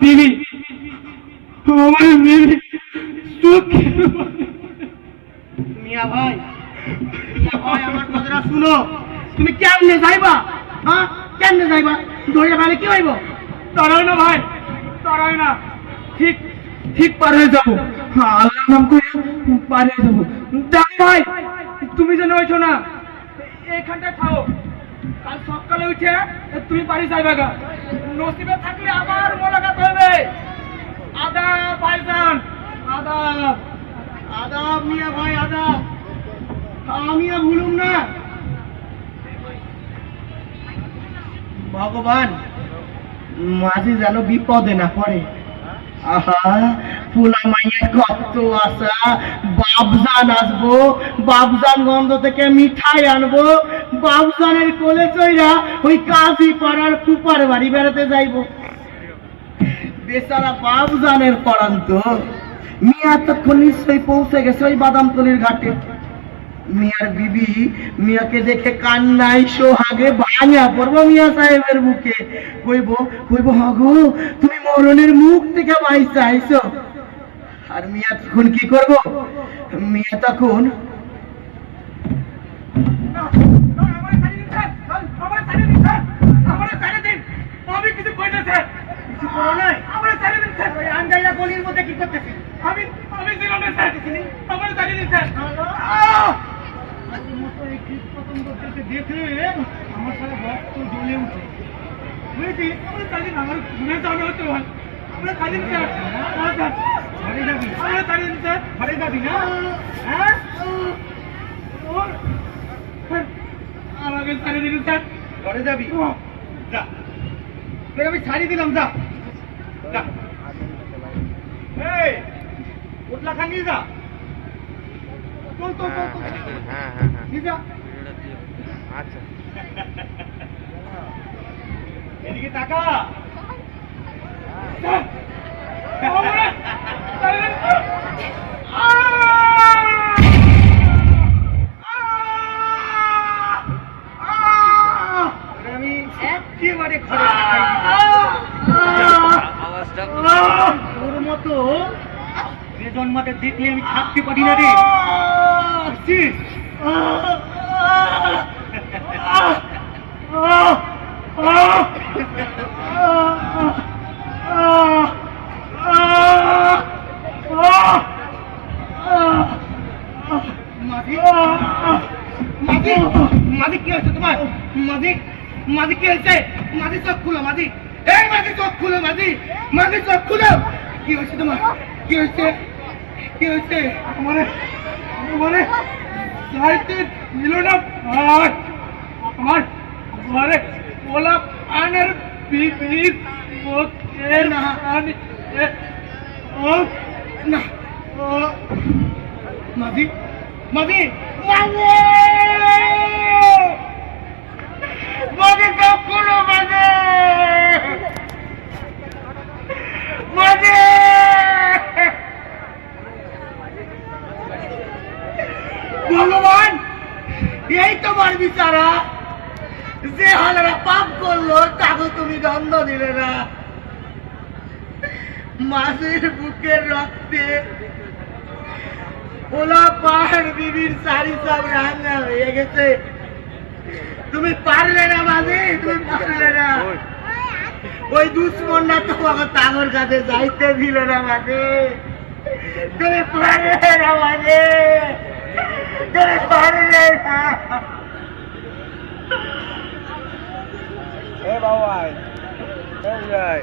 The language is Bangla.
বিবি, আমার বিবি চোখের মিয়া ভাই, মিয়া ভাই, আমার কথাটা শুনো। তুমি কেমনে যাইবা? হ্যাঁ, কেমনে যাইবা? ধরে ফেলে কি হইব? তারাই না ভাই, তারাই না, ঠিক ঠিক পার হয়ে যাবো। হ্যাঁ, আল্লাহর নাম করে পার হয়ে যাবো। দেখ ভাই, তুমি যেন ওইছো না, এইখানটায় থাও। কাল সকালে উঠে তুমি বাড়ি যাইবা গা। নসিবে থাকলে আবার মোলাকাত হবে। আদাব ভাইজান, আদাব। আদাব মিয়া ভাই, আদাব। আমিও ভুলুম না। ভগবান, মাঝে যেন বিপদে না পড়ে। আহা, পোলা মাইয়ের কত আশা। বাপজান আসবো, বাপজান গন্ধ থেকে মিঠাই আনবো, বাপজানের কোলে চইরা ওই কাজী পাড়ার ফুপার বাড়ি বেড়াতে যাইবো। বেচারা বাপজানের পড়ান্ত মিয়া তখন নিশ্চয়ই পৌঁছে গেছে ওই বাদামতলির ঘাটে। মিয়ার বিবি মিয়াকে দেখে কান্নাই সোহাগে ভাঙা পড়বো মিয়া সাহেবের বুকে। কইব কইব, হগো তুমি মরণের মুখ থেকে বাইসা আইছো। আর মিয়া তখন কি করব? মিয়া তখন আমি কিছু কইতেছে, কিছু করো নাই। আমার ছাড়ি দিচ্ছে। ওই আন্দাইরা গলির মধ্যে কি করতেছি? আমি আমি ছিল না স্যার, আমার ছাড়ি দিচ্ছে। এই কীট পতঙ্গদেরকে দেখে আমার সারা রক্ত জ্বলে উঠে। বুঝেছি, আমার ছাড়ি না, আমার ঘুরে যাওয়া হচ্ছে ভাই। আমরা ছাড়ি দিচ্ছে, আমার স্যার, ঘরে যাবি? আমার ছাড়ি দিচ্ছে। ঘরে যাবি না? হ্যাঁ, আমাকে ছাড়ি দিচ্ছে স্যার। ঘরে যাবি? যা, তোকে আমি ছাড়ি দিলাম, যা যা। এই উঠলা খান, নিয়ে যা। চল চল চল চল, নিয়ে যা। আচ্ছা, এদিকে তাকা। স্যার, আমাকে ছাড়ি দিচ্ছে। তোকে আমি একেবারে ঘরে পাঠাই দিব। আওয়াজটা তোর মতো বেজন্মাকে দেখলে আমি থাকতে পারি না রে, বুঝছিস? মাঝি, মাঝি, মাঝি কি হয়েছে তোমার? মাঝি, মাঝি কি হয়েছে? মাঝি চোখ খুলো, মাঝি। এই মাঝি চোখ খুলো, মাঝি, মাঝি চোখ খুলো। কি হয়েছে তোমার? কি হয়েছে? কি হয়েছে? মানে মানে যাইতে দিল না ভাই। আমার ঘরে ওলা পানের বিবির মুখের না। পানি ও না, ও মাঝি, মাঝি, মাঝি, মাঝি চোখ খুলো, মাঝি, মাঝি। ভগবান, এই তোমার বিচারা। যে হালারা পাপ করলো তাকে তুমি দণ্ড দিলে না। মাঝির বুকের রক্তে ওলা পাহাড় বিবির শাড়ি সব রান্না হয়ে গেছে। তুমি পারলে না মাঝি, তুমি পারলে না। ওই দুশ্মনরা তোমাকে তাগর কাছে যাইতে দিল না মাঝি। তুমি পারলে না মাঝি, তুমি পারলে না। এ বাবা, এই